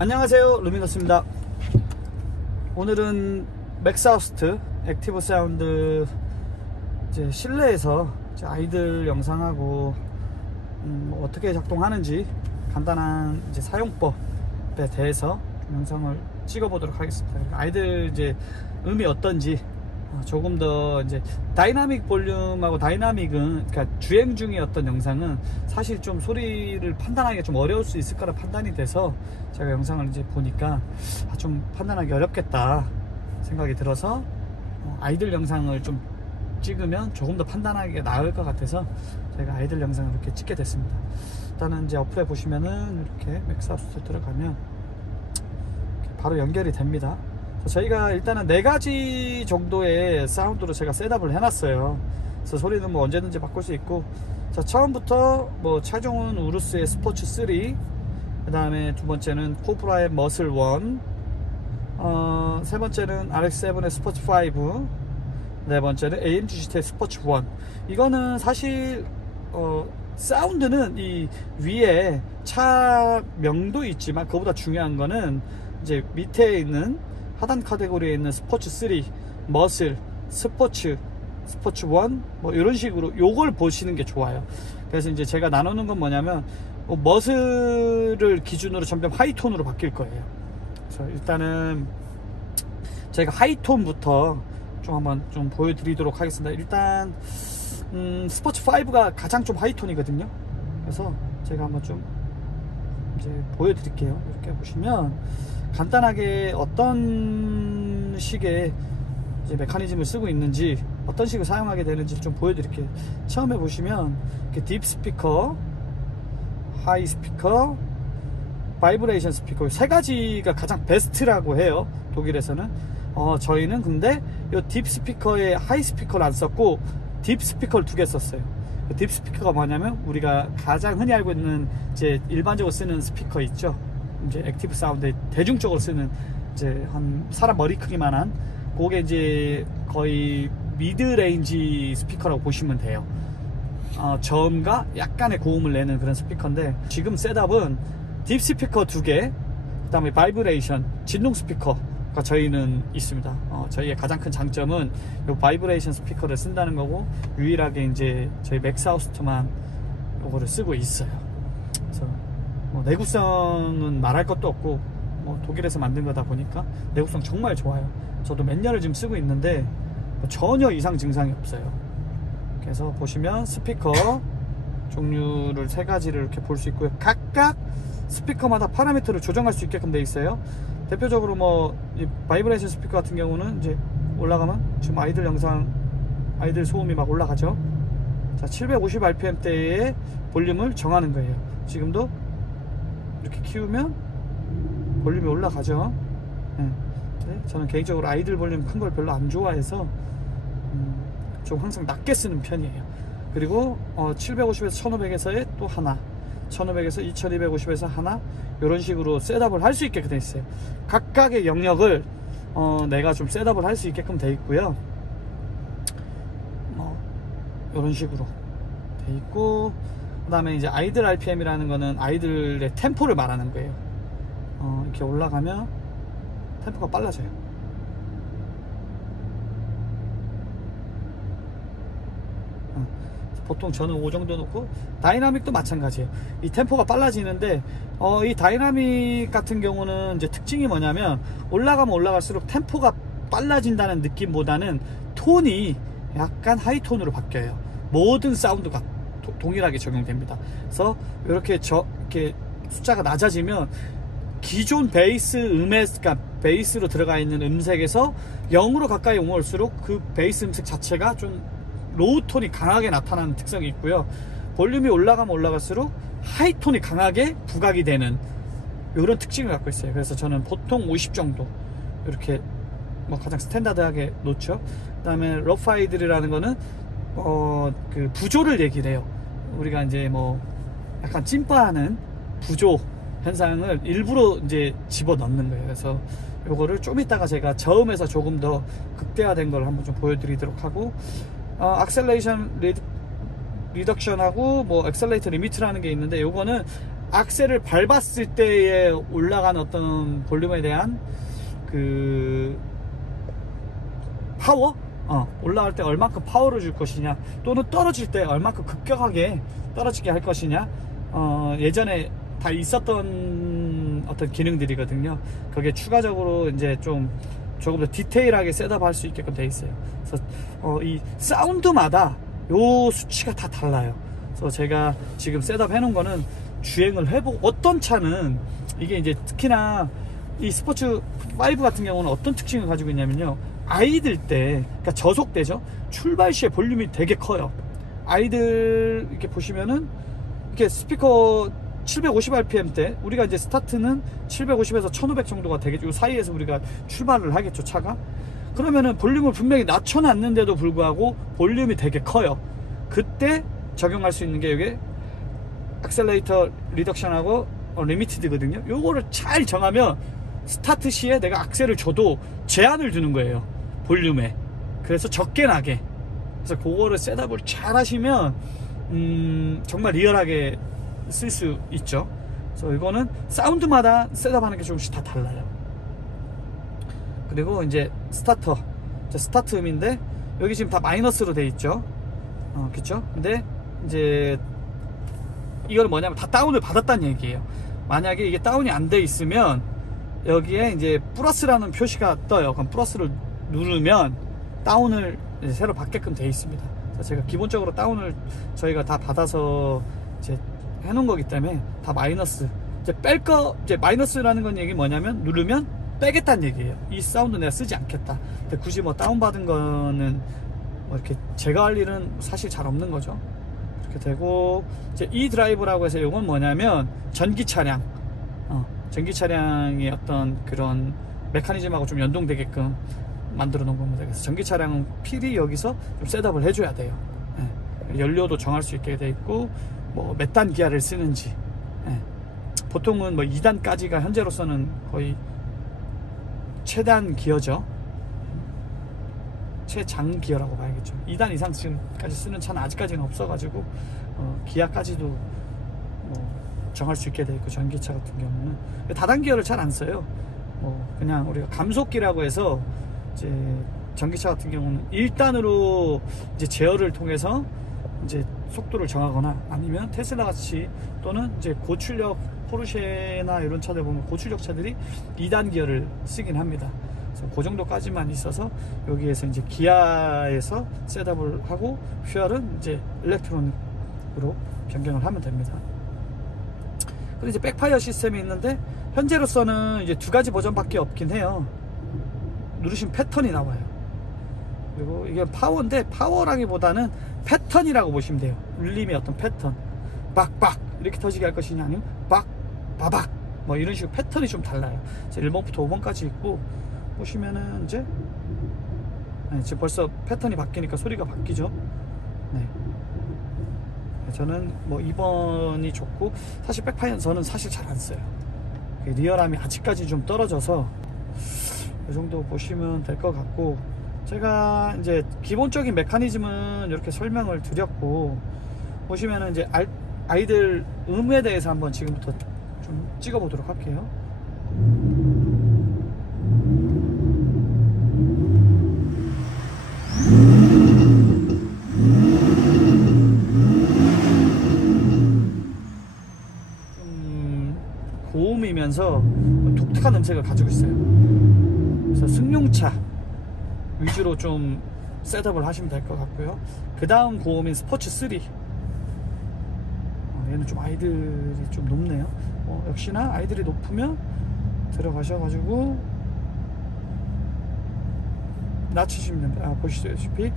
안녕하세요, 루미너스입니다. 오늘은 맥사우스트 액티브 사운드 이제 실내에서 이제 아이들 영상하고 어떻게 작동하는지 간단한 이제 사용법에 대해서 영상을 찍어보도록 하겠습니다. 아이들 이제 음이 어떤지 조금 더 이제 다이나믹 볼륨하고 다이나믹은 그러니까 주행 중의 어떤 영상은 사실 좀 소리를 판단하기가 좀 어려울 수 있을 거라 판단이 돼서 제가 영상을 이제 보니까 좀 판단하기 어렵겠다 생각이 들어서 아이들 영상을 좀 찍으면 조금 더 판단하기가 나을 것 같아서 제가 아이들 영상을 이렇게 찍게 됐습니다. 일단은 이제 어플에 보시면은 이렇게 맥사우스트 들어가면 이렇게 바로 연결이 됩니다. 저희가 일단은 4가지 정도의 사운드로 제가 셋업을 해놨어요. 그래서 소리는 뭐 언제든지 바꿀 수 있고, 자, 처음부터 뭐 차종은 우루스의 스포츠 3, 그 다음에 두 번째는 코브라의 머슬 1, 세 번째는 RX7의 스포츠 5, 네 번째는 AMG GT의 스포츠 1. 이거는 사실 사운드는 이 위에 차명도 있지만 그보다 중요한 거는 이제 밑에 있는 하단 카테고리에 있는 스포츠 3, 머슬, 스포츠 1, 뭐 이런 식으로 요걸 보시는 게 좋아요. 그래서 이제 제가 나누는 건 뭐냐면 머슬을 기준으로 점점 하이톤으로 바뀔 거예요. 그래서 일단은 제가 하이톤부터 좀 한번 좀 보여드리도록 하겠습니다. 일단 스포츠 5가 가장 좀 하이톤이거든요. 그래서 제가 한번 좀 이제 보여드릴게요. 이렇게 보시면 간단하게 어떤 식의 이제 메커니즘을 쓰고 있는지, 어떤 식으로 사용하게 되는지 좀 보여드릴게요. 처음에 보시면 이렇게 딥 스피커, 하이 스피커, 바이브레이션 스피커, 세 가지가 가장 베스트라고 해요, 독일에서는. 저희는 근데 이 딥 스피커에 하이 스피커를 안 썼고 딥 스피커를 2개 썼어요. 딥 스피커가 뭐냐면 우리가 가장 흔히 알고 있는 이제 일반적으로 쓰는 스피커 있죠. 이제 액티브 사운드 대중적으로 쓰는 이제 한 사람 머리 크기만한 그게 이제 거의 미드 레인지 스피커라고 보시면 돼요. 저음과 약간의 고음을 내는 그런 스피커인데, 지금 셋업은 딥 스피커 2개, 그 다음에 바이브레이션 진동 스피커가 저희는 있습니다. 저희의 가장 큰 장점은 이 바이브레이션 스피커를 쓴다는 거고, 유일하게 이제 저희 맥사우스트만 이거를 쓰고 있어요. 그래서 뭐 내구성은 말할 것도 없고, 뭐 독일에서 만든 거다 보니까 내구성 정말 좋아요. 저도 몇 년을 지금 쓰고 있는데 뭐 전혀 이상 증상이 없어요. 그래서 보시면 스피커 종류를 3가지를 이렇게 볼 수 있고요. 각각 스피커마다 파라미터를 조정할 수 있게끔 되어 있어요. 대표적으로 뭐 이 바이브레이션 스피커 같은 경우는 이제 올라가면 지금 아이들 영상, 아이들 소음이 막 올라가죠. 자, 750rpm대의 볼륨을 정하는 거예요. 지금도 이렇게 키우면 볼륨이 올라가죠. 네. 저는 개인적으로 아이들 볼륨 큰 걸 별로 안 좋아해서 좀 항상 낮게 쓰는 편이에요. 그리고 750에서 1500에서의 또 하나, 1500에서 2250에서 하나, 이런 식으로 셋업을 할 수 있게끔 돼 있어요. 각각의 영역을 내가 좀 셋업을 할 수 있게끔 돼 있고요. 이런 식으로 돼 있고, 그 다음에 이제 아이들 RPM이라는 거는 아이들의 템포를 말하는 거예요. 이렇게 올라가면 템포가 빨라져요. 보통 저는 5 정도 놓고, 다이나믹도 마찬가지예요. 이 템포가 빨라지는데 이 다이나믹 같은 경우는 이제 특징이 뭐냐면 올라가면 올라갈수록 템포가 빨라진다는 느낌보다는 톤이 약간 하이톤으로 바뀌어요. 모든 사운드가 동일하게 적용됩니다. 그래서 이렇게 이렇게 숫자가 낮아지면 기존 베이스 음의, 그러니까 베이스로 들어가 있는 음색에서 0으로 가까이 올수록 그 베이스 음색 자체가 좀 로우 톤이 강하게 나타나는 특성이 있고요. 볼륨이 올라가면 올라갈수록 하이톤이 강하게 부각이 되는 이런 특징을 갖고 있어요. 그래서 저는 보통 50 정도 이렇게 뭐 가장 스탠다드하게 놓죠. 그 다음에 러파이들이라는 거는 그 부조를 얘기를 해요. 우리가 이제 뭐 약간 찐빠하는 부조 현상을 일부러 이제 집어 넣는 거예요. 그래서 요거를 좀 이따가 제가 저음에서 조금 더 극대화된 걸 한번 좀 보여드리도록 하고, 악셀레이션 리덕션하고 뭐 엑셀레이터 리미트라는 게 있는데, 요거는 악셀을 밟았을 때에 올라간 어떤 볼륨에 대한 그 파워? 올라갈 때 얼마큼 파워를 줄 것이냐, 또는 떨어질 때 얼마큼 급격하게 떨어지게 할 것이냐, 예전에 다 있었던 어떤 기능들이거든요. 거기에 추가적으로 이제 조금 더 디테일하게 셋업할 수 있게끔 돼 있어요. 그래서 이 사운드마다 요 수치가 다 달라요. 그래서 제가 지금 셋업 해놓은 거는 주행을 해보고, 어떤 차는 이게 이제 특히나 이 스포츠 5 같은 경우는 어떤 특징을 가지고 있냐면요, 아이들 때, 그러니까 저속되죠. 출발 시에 볼륨이 되게 커요. 아이들 이렇게 보시면은 이렇게 스피커 750rpm 때 우리가 이제 스타트는 750에서 1500 정도가 되겠죠. 이 사이에서 우리가 출발을 하겠죠, 차가. 그러면은 볼륨을 분명히 낮춰놨는데도 불구하고 볼륨이 되게 커요. 그때 적용할 수 있는 게 이게 액셀레이터 리덕션하고 리미티드거든요. 요거를 잘 정하면 스타트 시에 내가 악셀을 줘도 제한을 두는 거예요, 볼륨에. 그래서 적게 나게. 그래서 그거를 셋업을 잘 하시면 정말 리얼하게 쓸 수 있죠. 그래서 이거는 사운드마다 셋업하는 게 조금씩 다 달라요. 그리고 이제 스타트 음인데 여기 지금 다 마이너스로 돼 있죠. 그쵸? 근데 이제 이거는 뭐냐면 다 다운을 받았다는 얘기예요. 만약에 이게 다운이 안 돼 있으면 여기에 이제 플러스라는 표시가 떠요. 그럼 플러스를 누르면 다운을 이제 새로 받게끔 돼 있습니다. 그래서 제가 기본적으로 다운을 저희가 다 받아서 이제 해놓은 거기 때문에 다 마이너스. 이제 마이너스라는 건 얘기 뭐냐면 누르면 빼겠다는 얘기예요. 이 사운드 내가 쓰지 않겠다. 근데 굳이 뭐 다운받은 거는 뭐 이렇게 제거할 일은 사실 잘 없는 거죠. 이렇게 되고, 이제 이 드라이브라고 해서 이건 뭐냐면 전기 차량의 어떤 그런 메커니즘하고 좀 연동되게끔 만들어 놓은 겁니다. 그래서 전기 차량은 필히 여기서 좀 셋업을 해줘야 돼요. 연료도 정할 수 있게 돼 있고, 뭐 몇 단 기아를 쓰는지, 보통은 뭐 2단까지가 현재로서는 거의 최단 기어죠. 최장 기어라고 봐야겠죠. 2단 이상 지금까지 쓰는 차는 아직까지는 없어가지고 기아까지도 뭐 정할 수 있게 돼 있고, 전기차 같은 경우는 다단 기어를 잘 안 써요. 그냥 우리가 감속기라고 해서 이제 전기차 같은 경우는 1단으로 이제 제어를 통해서 이제 속도를 정하거나, 아니면 테슬라 같이 또는 이제 고출력 포르쉐나 이런 차들 보면 고출력 차들이 2단 기어를 쓰긴 합니다. 그래서 그 정도까지만 있어서 여기에서 이제 기아에서 셋업을 하고, 퓨얼은 이제 일렉트로닉으로 변경을 하면 됩니다. 그리고 이제 백파이어 시스템이 있는데 현재로서는 이제 2가지 버전밖에 없긴 해요. 누르시면 패턴이 나와요. 그리고 이게 파워인데 파워라기보다는 패턴이라고 보시면 돼요. 울림의 어떤 패턴, 빡빡 이렇게 터지게 할 것이냐, 아니면 빡 바박 뭐 이런 식으로 패턴이 좀 달라요. 1번부터 5번까지 있고, 보시면은 이제 지금 벌써 패턴이 바뀌니까 소리가 바뀌죠. 저는 뭐 2번이 좋고, 사실 백파이어는 저는 사실 잘 안 써요. 리얼함이 아직까지 좀 떨어져서 이 정도 보시면 될 것 같고, 제가 이제 기본적인 메커니즘은 이렇게 설명을 드렸고, 보시면은 이제 아이들 음에 대해서 한번 지금부터 좀 찍어 보도록 할게요. 고음이면서 독특한 음색을 가지고 있어요. 그래서 승용차 위주로 좀 셋업을 하시면 될 것 같고요. 그 다음 고음인 스포츠 3, 얘는 좀 아이들이 좀 높네요. 역시나 아이들이 높으면 들어가셔가지고 낮추시면 됩니다. 보시다시피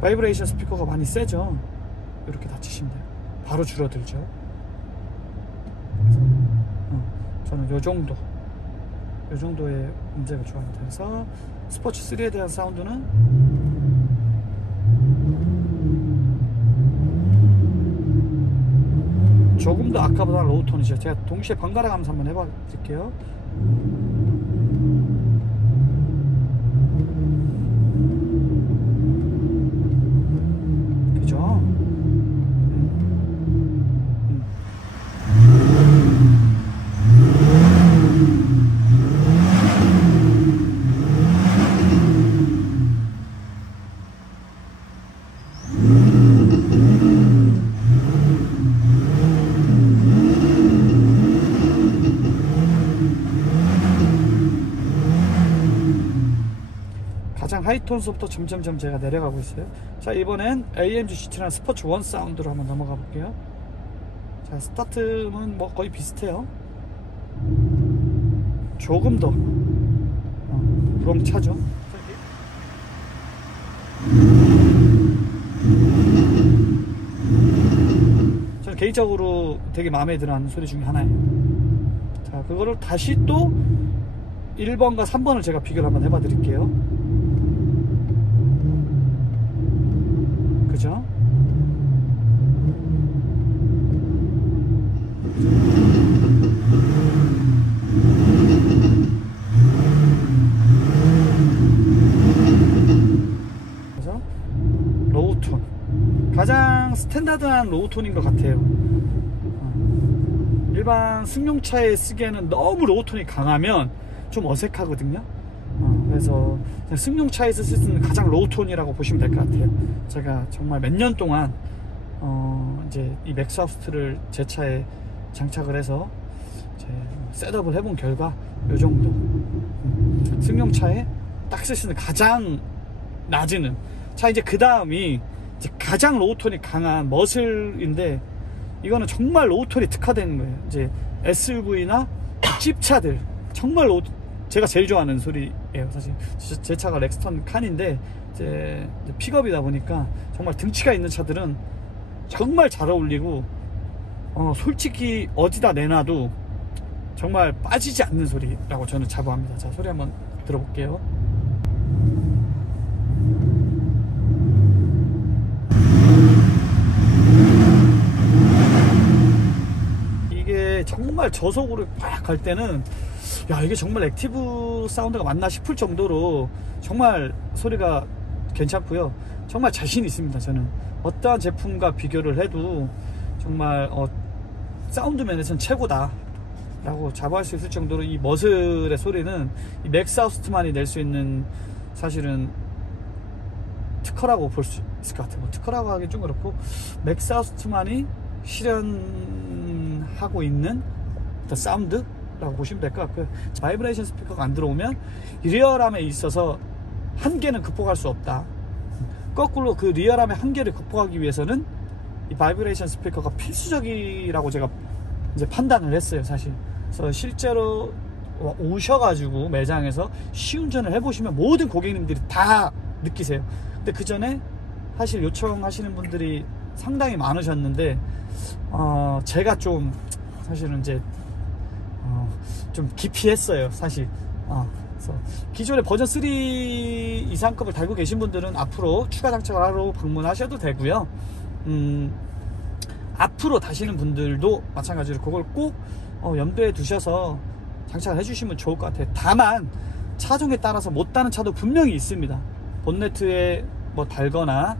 바이브레이션 스피커가 많이 세죠. 이렇게 낮추시면 돼요. 바로 줄어들죠. 저는 요 정도의 음색을 좋아합니다. 그래서 스포츠 3에 대한 사운드는 조금 더 아까보다 로우 톤이죠. 제가 동시에 번갈아 가면서 한번 해봐 드릴게요. 그죠? 하이톤서부터 점점점 제가 내려가고 있어요. 자, 이번엔 AMG GT라는 스포츠 1 사운드로 한번 넘어가 볼게요. 자, 스타트는 뭐 거의 비슷해요. 조금 더 우렁차죠. 저는 개인적으로 되게 마음에 들어하는 소리 중에 하나예요. 자, 그거를 다시 또 1번과 3번을 제가 비교를 한번 해봐 드릴게요. 그죠? 그래서 로우톤, 가장 스탠다드한 로우톤인 것 같아요. 일반 승용차에 쓰기에는 너무 로우톤이 강하면 좀 어색하거든요. 그래서 승용차에서 쓸 수 있는 가장 로우톤이라고 보시면 될 것 같아요. 제가 정말 몇 년 동안 이제 이 맥사우스트를 제 차에 장착을 해서 이제 셋업을 해본 결과 이 정도 승용차에 딱 쓸 수 있는 가장 낮은 음. 자, 이제 그 다음이 이제 가장 로우톤이 강한 머슬인데, 이거는 정말 로우톤이 특화되는 거예요. 이제 SUV나 찝차들 정말 제가 제일 좋아하는 소리예요. 사실 제 차가 렉스턴 칸인데 이제 픽업이다 보니까 정말 등치가 있는 차들은 정말 잘 어울리고 솔직히 어디다 내놔도 정말 빠지지 않는 소리라고 저는 자부합니다. 자, 소리 한번 들어볼게요. 이게 정말 저속으로 팍 갈 때는 야, 이게 정말 액티브 사운드가 맞나 싶을 정도로 정말 소리가 괜찮고요. 정말 자신 있습니다. 저는 어떠한 제품과 비교를 해도 정말 사운드 면에서는 최고다 라고 자부할 수 있을 정도로 이 머슬의 소리는 이 맥사우스트만이 낼 수 있는 사실은 특허라고 볼 수 있을 것 같아요. 뭐 특허라고 하기 좀 그렇고 맥사우스트만이 실현하고 있는 어떤 사운드 라고 보시면 될 것 같고요. 바이브레이션 스피커가 안 들어오면 리얼함에 있어서 한계는 극복할 수 없다. 거꾸로 그 리얼함의 한계를 극복하기 위해서는 이 바이브레이션 스피커가 필수적이라고 제가 이제 판단을 했어요, 사실. 그래서 실제로 오셔가지고 매장에서 시운전을 해보시면 모든 고객님들이 다 느끼세요. 근데 그 전에 사실 요청하시는 분들이 상당히 많으셨는데 제가 좀 사실은 이제 좀 기피했어요, 사실. 그래서 기존의 버전 3 이상급을 달고 계신 분들은 앞으로 추가 장착을 하러 방문하셔도 되고요. 앞으로 다시는 분들도 마찬가지로 그걸 꼭 염두에 두셔서 장착을 해주시면 좋을 것 같아요. 다만 차종에 따라서 못 다는 차도 분명히 있습니다. 본네트에 뭐 달거나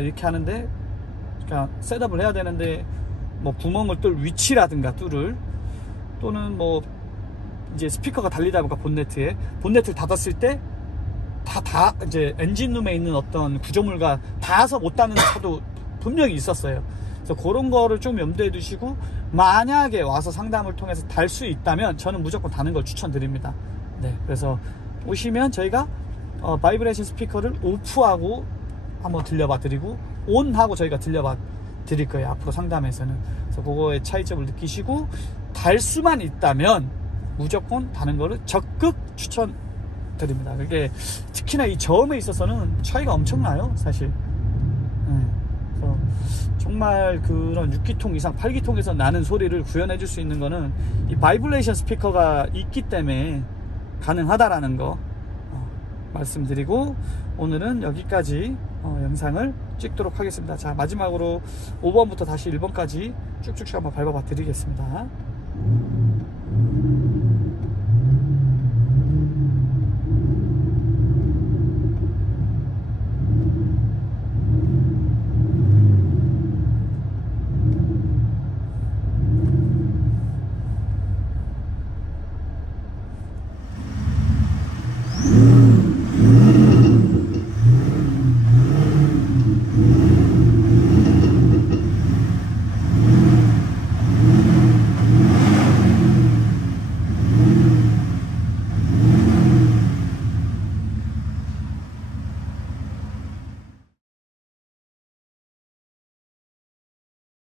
이렇게 하는데, 그러니까 셋업을 해야 되는데 뭐 구멍을 뚫을 위치라든가 뚫을, 또는 뭐 이제 스피커가 달리다 보니까 본네트를 닫았을 때 다 이제 엔진룸에 있는 어떤 구조물과 닿아서 못 닫는 차도 분명히 있었어요. 그래서 그런 거를 좀 염두에 두시고, 만약에 와서 상담을 통해서 달 수 있다면 저는 무조건 다는 걸 추천드립니다. 네, 그래서 오시면 저희가 바이브레이션 스피커를 오프하고 한번 들려봐 드리고, 온하고 저희가 들려봐 드릴 거예요, 앞으로 상담에서는. 그래서 그거의 차이점을 느끼시고 달 수만 있다면 무조건 다는 거를 적극 추천드립니다. 그게 특히나 이 저음에 있어서는 차이가 엄청나요, 사실. 그래서 정말 그런 6기통 이상 8기통에서 나는 소리를 구현해 줄 수 있는 거는 이 바이브레이션 스피커가 있기 때문에 가능하다라는 거 말씀드리고, 오늘은 여기까지 영상을 찍도록 하겠습니다. 자, 마지막으로 5번부터 다시 1번까지 쭉쭉쭉 한번 밟아봐 드리겠습니다.